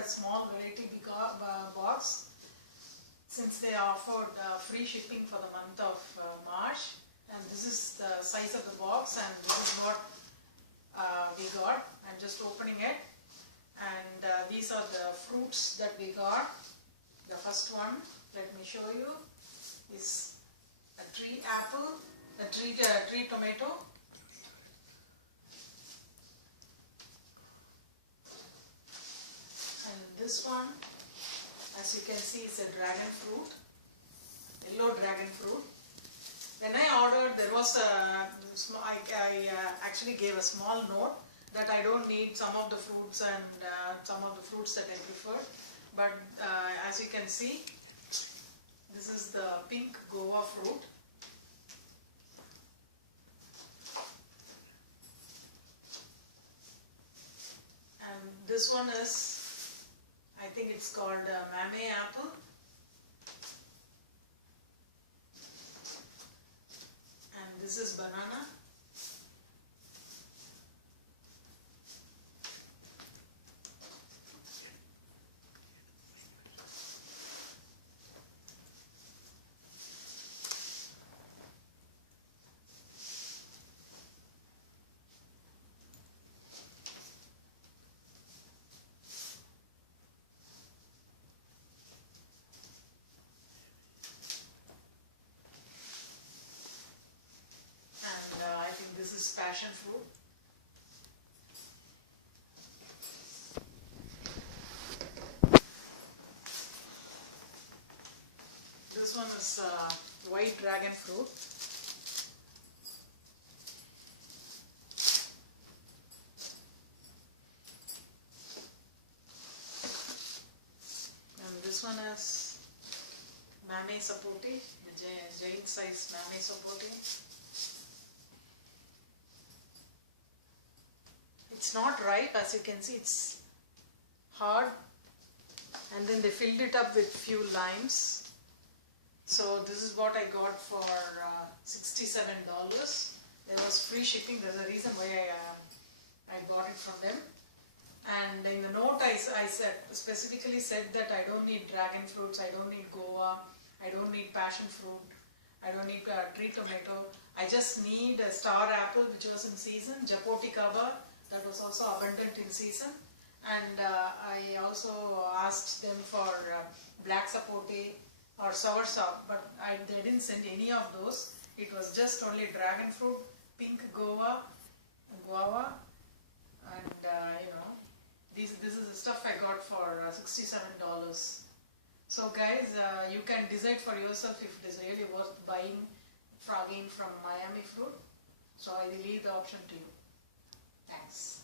a small variety box since they offered free shipping for the month of March, and this is the size of the box, and this is what we got. I'm just opening it, and these are the fruits that we got. The first one, let me show you, is a tree apple, a tree tomato. And this one, as you can see, is a dragon fruit, yellow dragon fruit. When I ordered, there was I actually gave a small note that I don't need some of the fruits and some of the fruits that I prefer. But as you can see, this is the pink guava fruit. And this one is, I think it's called Mamey apple. And this is banana. I think this is passion fruit. This one is white dragon fruit. And this one is Mamey sapote, the giant size Mamey sapote. It's not ripe, as you can see, it's hard, and then they filled it up with few limes. So this is what I got for $67. There was free shipping. There's a reason why I bought it from them. And in the note I specifically said that I don't need dragon fruits, I don't need guava, I don't need passion fruit, I don't need tree tomato. I just need a star apple which was in season, sapote guava, that was also abundant in season, and I also asked them for black sapote or soursop, but they didn't send any of those. It was just only dragon fruit, pink guava, and this is the stuff I got for $67. So guys, you can decide for yourself if it is really worth buying frogging from Mamey fruit. So I will leave the option to you. Thanks.